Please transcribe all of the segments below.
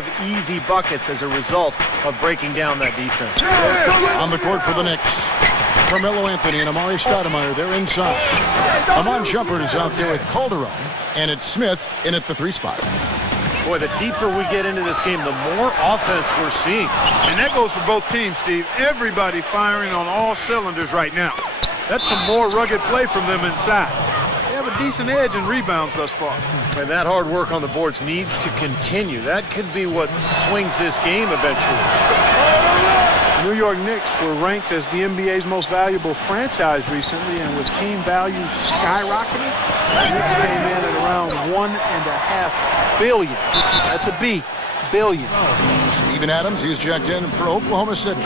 have easy buckets as a result of breaking down that defense. On the court for the Knicks, Carmelo Anthony and Amari Stoudemire, they're inside. Amon Shumpert is out there with Calderon, and it's Smith in at the 3 spot. Boy, the deeper we get into this game, the more offense we're seeing. And that goes for both teams, Steve. Everybody firing on all cylinders right now. That's some more rugged play from them inside. They have a decent edge in rebounds thus far. And that hard work on the boards needs to continue. That could be what swings this game eventually. New York Knicks were ranked as the NBA's most valuable franchise recently, and with team values skyrocketing, the Knicks came in at around $1.5 billion. That's a B. Billion. Steven Adams, he's checked in for Oklahoma City.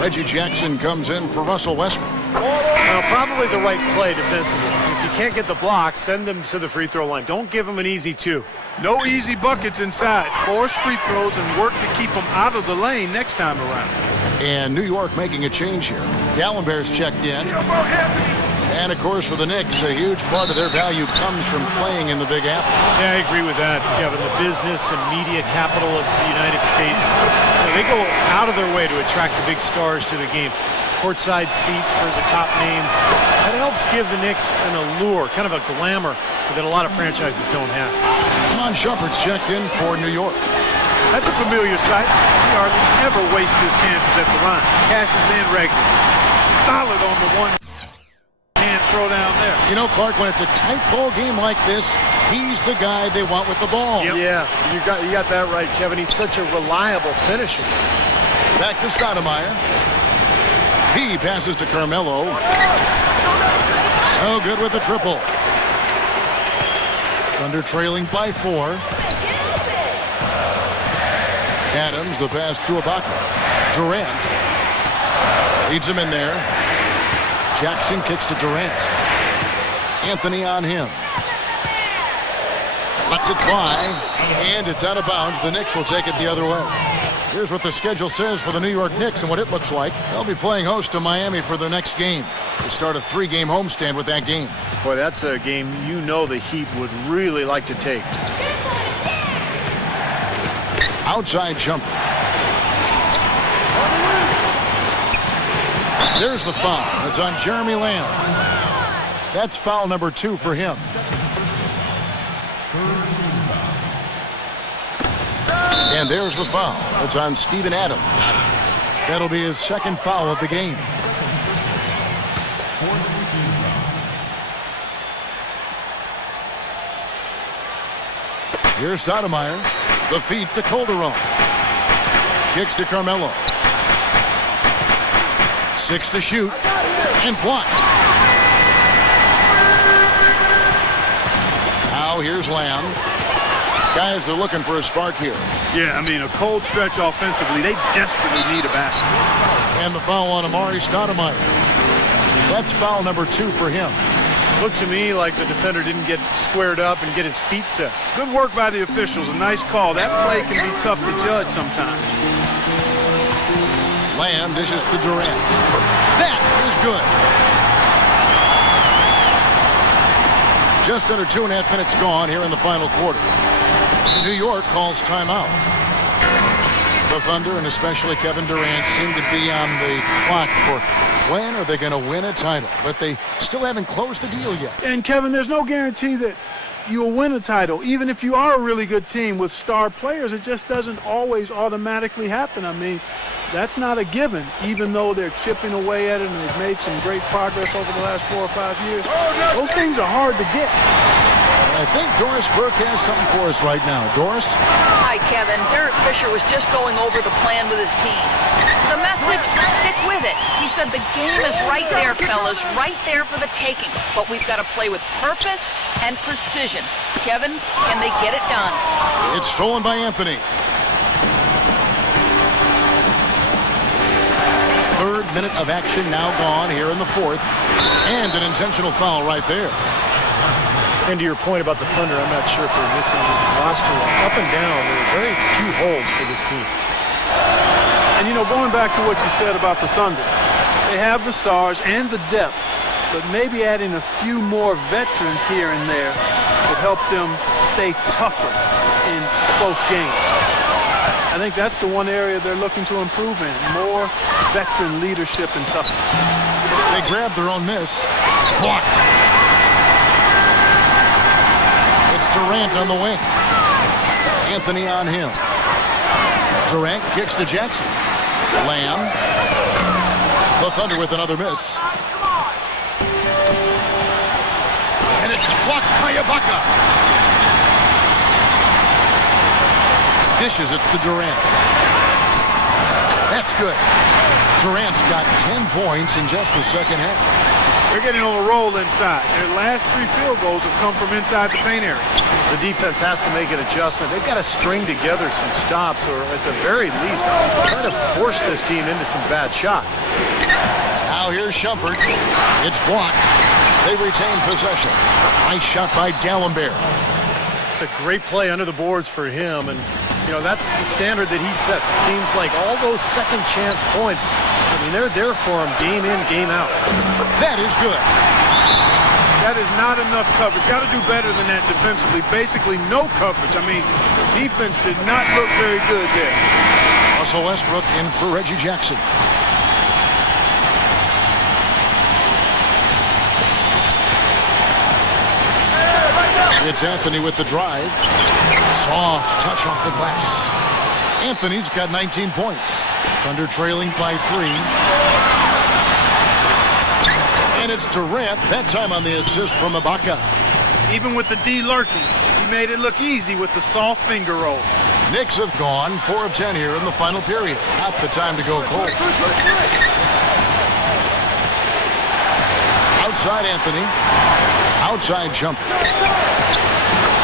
Reggie Jackson comes in for Russell Westbrook. Well, probably the right play defensively. If you can't get the block, send them to the free throw line. Don't give them an easy 2. No easy buckets inside. Force free throws and work to keep them out of the lane next time around. And New York making a change here. Gallenberg's checked in. And, of course, for the Knicks, a huge part of their value comes from playing in the Big Apple. Yeah, I agree with that, Kevin. The business and media capital of the United States, they go out of their way to attract the big stars to the games. Courtside seats for the top names. That helps give the Knicks an allure, kind of a glamour that a lot of franchises don't have. Amon Shumpert's checked in for New York. That's a familiar sight. He hardly ever wastes his chances at the line. Cashes in regular. Solid on the one hand throw down there. You know, Clark, when it's a tight ball game like this, he's the guy they want with the ball. Yep. Yeah, you got that right, Kevin. He's such a reliable finisher. Back to Stoudemire. He passes to Carmelo. Oh, good with the triple. Thunder trailing by 4. Adams, the pass to Ibaka. Durant leads him in there. Jackson kicks to Durant. Anthony on him. Lets it fly, and it's out of bounds. The Knicks will take it the other way. Here's what the schedule says for the New York Knicks and what it looks like. They'll be playing host to Miami for their next game. They start a 3-game homestand with that game. Boy, that's a game you know the Heat would really like to take. Outside jumper. There's the foul. It's on Jeremy Lamb. That's foul number 2 for him. And there's the foul. It's on Steven Adams. That'll be his second foul of the game. Here's Stoudemire. The feed to Calderon. Kicks to Carmelo. 6 to shoot. And blocked. Now here's Lamb. Guys are looking for a spark here. Yeah, I mean, a cold stretch offensively. They desperately need a basket. And the foul on Amari Stoudemire. That's foul number 2 for him. Looked to me like the defender didn't get squared up and get his feet set. Good work by the officials. A nice call. That play can be tough to judge sometimes. Lamb dishes to Durant. That is good. Just under 2.5 minutes gone here in the final quarter. New York calls timeout. The Thunder, and especially Kevin Durant, seem to be on the clock for when are they going to win a title. But they still haven't closed the deal yet. And, Kevin, there's no guarantee that you'll win a title. Even if you are a really good team with star players, it just doesn't always automatically happen. I mean, that's not a given, even though they're chipping away at it and they've made some great progress over the last 4 or 5 years. Those things are hard to get. I think Doris Burke has something for us right now. Doris? Hi, Kevin. Derek Fisher was just going over the plan with his team. The message, stick with it. He said the game is right there, fellas, right there for the taking. But we've got to play with purpose and precision. Kevin, can they get it done? It's stolen by Anthony. 3rd minute of action now gone here in the 4th. And an intentional foul right there. And to your point about the Thunder, I'm not sure if they're missing roster-wise. Up and down, there are very few holes for this team. And, you know, going back to what you said about the Thunder, they have the stars and the depth, but maybe adding a few more veterans here and there would help them stay tougher in close games. I think that's the one area they're looking to improve in. More veteran leadership and toughness. They grab their own miss. Blocked. It's Durant on the wing. Anthony on him. Durant kicks to Jackson. Lamb. Hook under with another miss. And it's blocked by Ibaka. Dishes it to Durant. That's good. Durant's got 10 points in just the second half. They're getting on a roll inside. Their last 3 field goals have come from inside the paint area. The defense has to make an adjustment. They've got to string together some stops, or at the very least, try to force this team into some bad shots. Now here's Shumpert. It's blocked. They retain possession. Nice shot by D'Alembert. It's a great play under the boards for him, and you know that's the standard that he sets. It seems like all those second chance points, I mean, they're there for him game in, game out. That is good. That is not enough coverage. Got to do better than that defensively. Basically no coverage. I mean, defense did not look very good there. Russell Westbrook in for Reggie Jackson. It's Anthony with the drive. Soft touch off the glass. Anthony's got 19 points. Thunder trailing by 3. And it's Durant, that time on the assist from Ibaka. Even with the D lurking, he made it look easy with the soft finger roll. Knicks have gone 4 of 10 here in the final period. Not the time to go cold. Outside Anthony. Outside jumper.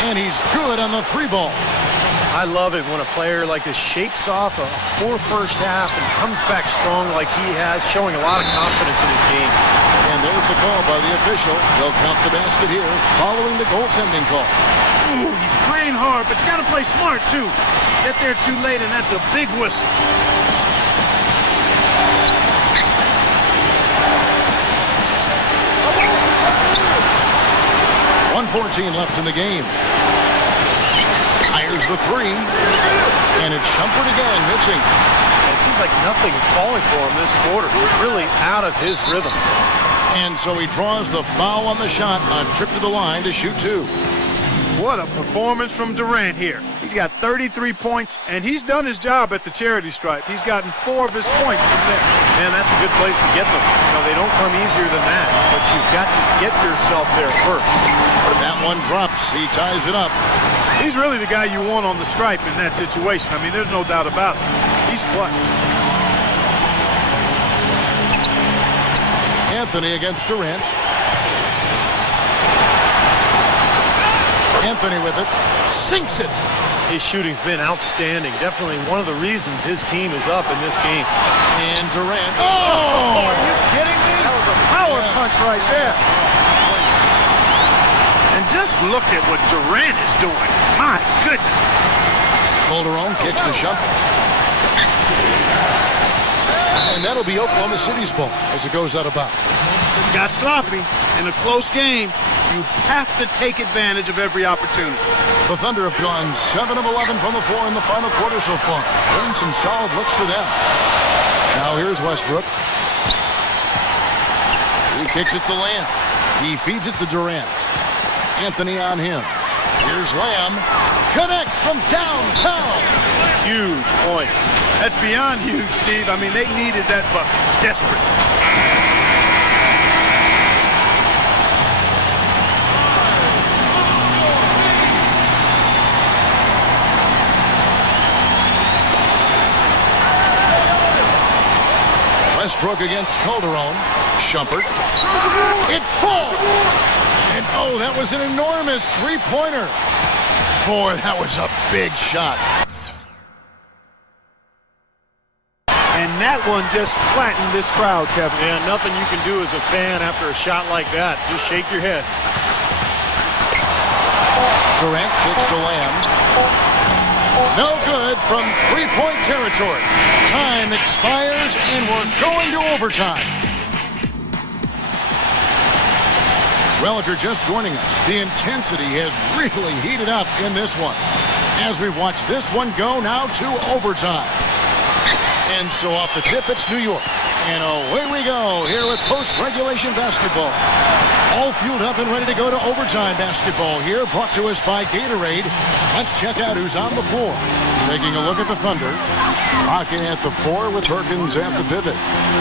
And he's good on the 3-ball. I love it when a player like this shakes off a poor first half and comes back strong like he has, showing a lot of confidence in his game. And there's the call by the official. They'll count the basket here following the goaltending call. Ooh, he's playing hard, but you got to play smart, too. Get there too late, and that's a big whistle. 1:14 left in the game. Fires the 3. And it's Shumpert again, missing. It seems like nothing is falling for him this quarter. He's really out of his rhythm. And so he draws the foul on the shot, a trip to the line to shoot 2. What a performance from Durant here. He's got 33 points, and he's done his job at the charity stripe. He's gotten 4 of his points from there. Man, that's a good place to get them. You know, they don't come easier than that, but you've got to get yourself there first. That one drops. He ties it up. He's really the guy you want on the stripe in that situation. I mean, there's no doubt about it. He's clutch. Anthony against Durant. Anthony with it. Sinks it. His shooting's been outstanding. Definitely one of the reasons his team is up in this game. And Durant. Oh! Are you kidding me? That was a power punch right there. And just look at what Durant is doing. My goodness. Calderon kicks to Shumpert. And that'll be Oklahoma City's ball as it goes out of bounds. Got sloppy in a close game. You have to take advantage of every opportunity. The Thunder have gone 7 of 11 from the floor in the final quarter so far. Been some solid looks for them. Now here's Westbrook. He kicks it to Lamb. He feeds it to Durant. Anthony on him. Here's Lamb. Connects from downtown. Huge points. That's beyond huge, Steve. I mean, they needed that bucket. Desperate. Westbrook against Calderon. Shumpert. It falls. And oh, that was an enormous 3-pointer. Boy, that was a big shot. And that one just flattened this crowd, Kevin. Yeah, nothing you can do as a fan after a shot like that. Just shake your head. Durant kicks to Lamb. No good from 3-point territory. Time expires, and we're going to overtime. Well, if you're just joining us, the intensity has really heated up in this one. as we watch this one go now to overtime. And so off the tip, it's New York. And away we go here with post-regulation basketball. All fueled up and ready to go to overtime basketball here, brought to us by Gatorade. Let's check out who's on the floor. Taking a look at the Thunder. Rocking at the 4 with Perkins at the pivot.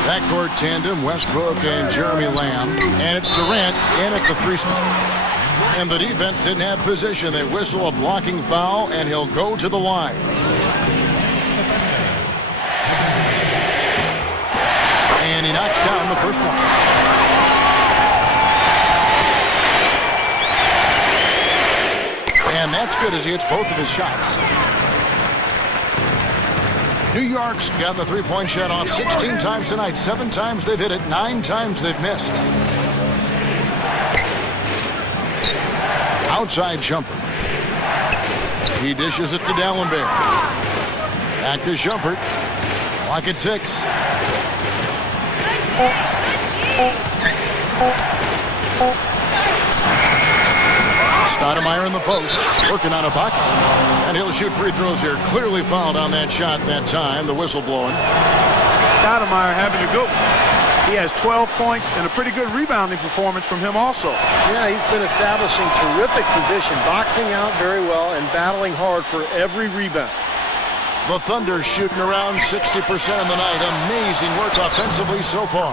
Backcourt tandem, Westbrook and Jeremy Lamb. And it's Durant in at the 3 spot. And the defense didn't have position. They whistle a blocking foul, and he'll go to the line. And he knocks down the first one. And that's good as he hits both of his shots. New York's got the three-point shot off 16 times tonight. 7 times they've hit it, 9 times they've missed. Outside jumper. He dishes it to Dallenberg. Back to Shumpert. Clock at 6. Stoudemire in the post, working on a bucket. And he'll shoot free throws here. Clearly fouled on that shot that time. The whistle blowing. Stoudemire having a good one. He has 12 points and a pretty good rebounding performance from him also. Yeah, he's been establishing terrific position, boxing out very well and battling hard for every rebound. The Thunder shooting around 60% of the night. Amazing work offensively so far.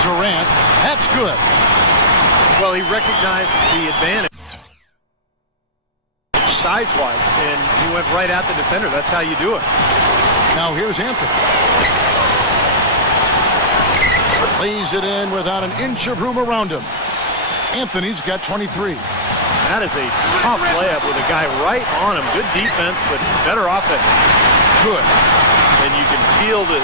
Durant, that's good. Well, he recognized the advantage size-wise, and he went right at the defender. That's how you do it. Now here's Anthony. Lays it in without an inch of room around him. Anthony's got 23. That is a tough layup with a guy right on him. Good defense, but better offense. Good. And you can feel the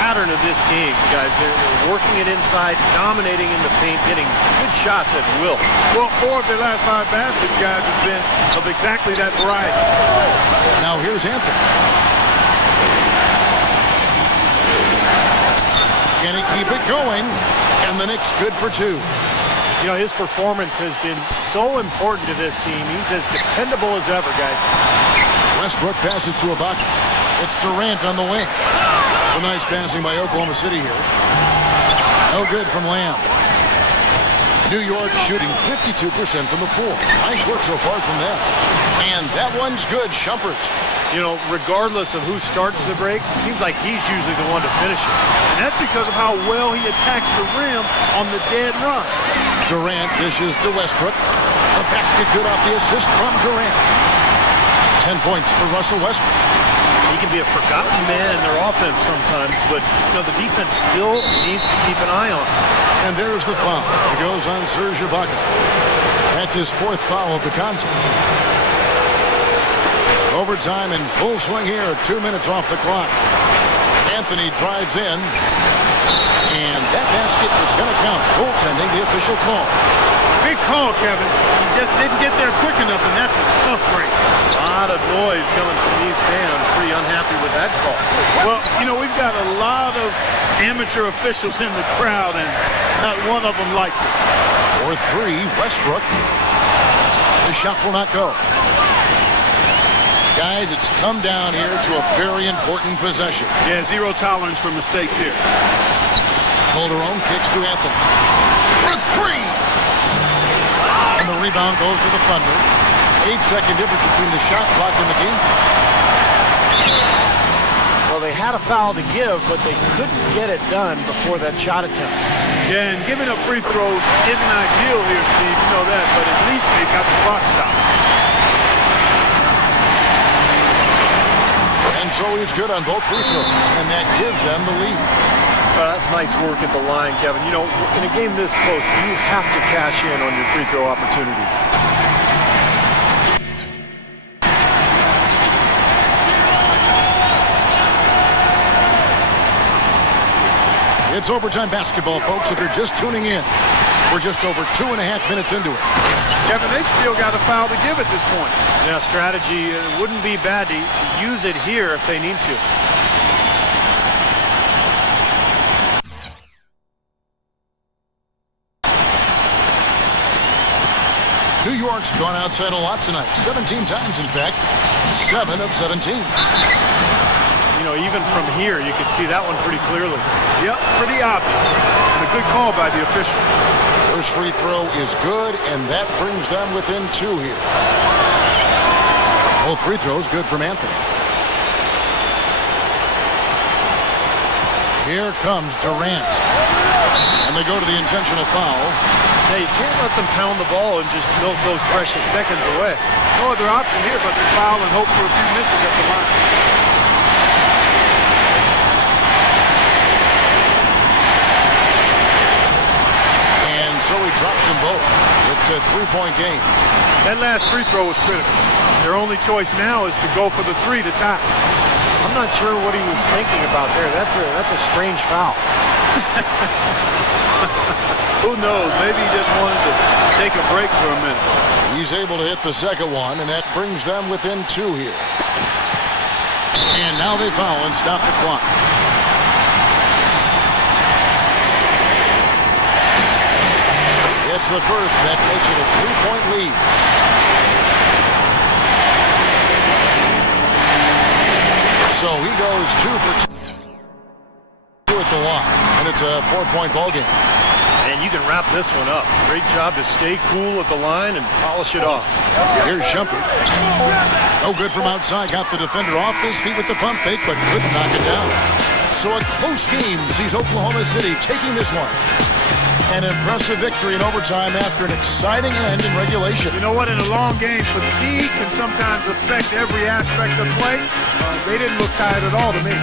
pattern of this game, guys. They're working it inside, dominating in the paint, getting good shots at will. Well, 4 of their last 5 baskets, guys, have been of exactly that variety. Now here's Anthony. Can he keep it going? And the Knicks good for 2. You know, his performance has been so important to this team. He's as dependable as ever, guys. Westbrook passes to Ibaka. It's Durant on the wing. Some nice passing by Oklahoma City here. No good from Lamb. New York shooting 52% from the floor. Nice work so far from them. And that one's good. Shumpert. You know, regardless of who starts the break, it seems like he's usually the one to finish it. And that's because of how well he attacks the rim on the dead run. Durant dishes to Westbrook. The basket good off the assist from Durant. 10 points for Russell Westbrook. He can be a forgotten man in their offense sometimes, but you know the defense still needs to keep an eye on him. And there's the foul. It goes on Serge Ibaka. That's his 4th foul of the contest. Overtime in full swing here. 2 minutes off the clock. Anthony drives in. And that basket is going to count. Goaltending, the official call. Big call, Kevin. He just didn't get there quick enough, and that's a tough break. A lot of noise coming from these fans. Pretty unhappy with that call. Well, you know, we've got a lot of amateur officials in the crowd, and not one of them liked it. For 3, Westbrook. The shot will not go. Guys, it's come down here to a very important possession. Yeah, 0 tolerance for mistakes here. Calderon kicks to Anthony. For 3! And the rebound goes to the Thunder. 8-second difference between the shot clock and the game. Well, they had a foul to give, but they couldn't get it done before that shot attempt. Yeah, and giving up free throws isn't ideal here, Steve. You know that, but at least they got the clock stopped. And so he's good on both free throws, and that gives them the lead. Well, that's nice work at the line, Kevin. You know, in a game this close, you have to cash in on your free throw opportunities. It's overtime basketball, folks, if you're just tuning in. We're just over 2.5 minutes into it. Kevin, they've still got a foul to give at this point. Yeah, strategy wouldn't be bad to use it here if they need to. New York's gone outside a lot tonight. 17 times, in fact. 7 of 17. You know, even from here, you could see that one pretty clearly. Yep, pretty obvious. And a good call by the officials. First free throw is good, and that brings them within 2 here. Both free throws good from Anthony. Here comes Durant. And they go to the intentional foul. Yeah, you can't let them pound the ball and just milk those precious seconds away. No other option here but to foul and hope for a few misses at the line. And so he drops them both. It's a 3-point game. That last free throw was critical. Their only choice now is to go for the 3 to tie. I'm not sure what he was thinking about there. That's a strange foul. Who knows? Maybe he just wanted to take a break for a minute. He's able to hit the second one, and that brings them within 2 here. And now they foul and stop the clock. It's the first. That makes it a 3-point lead. So he goes 2 for 2 at the line, and it's a 4-point ball game. And you can wrap this one up. Great job to stay cool at the line and polish it off. Here's Shumpert. No good from outside. Got the defender off his feet with the pump fake, but couldn't knock it down. So a close game sees Oklahoma City taking this one. An impressive victory in overtime after an exciting end in regulation. You know what? In a long game, fatigue can sometimes affect every aspect of play. They didn't look tired at all to me.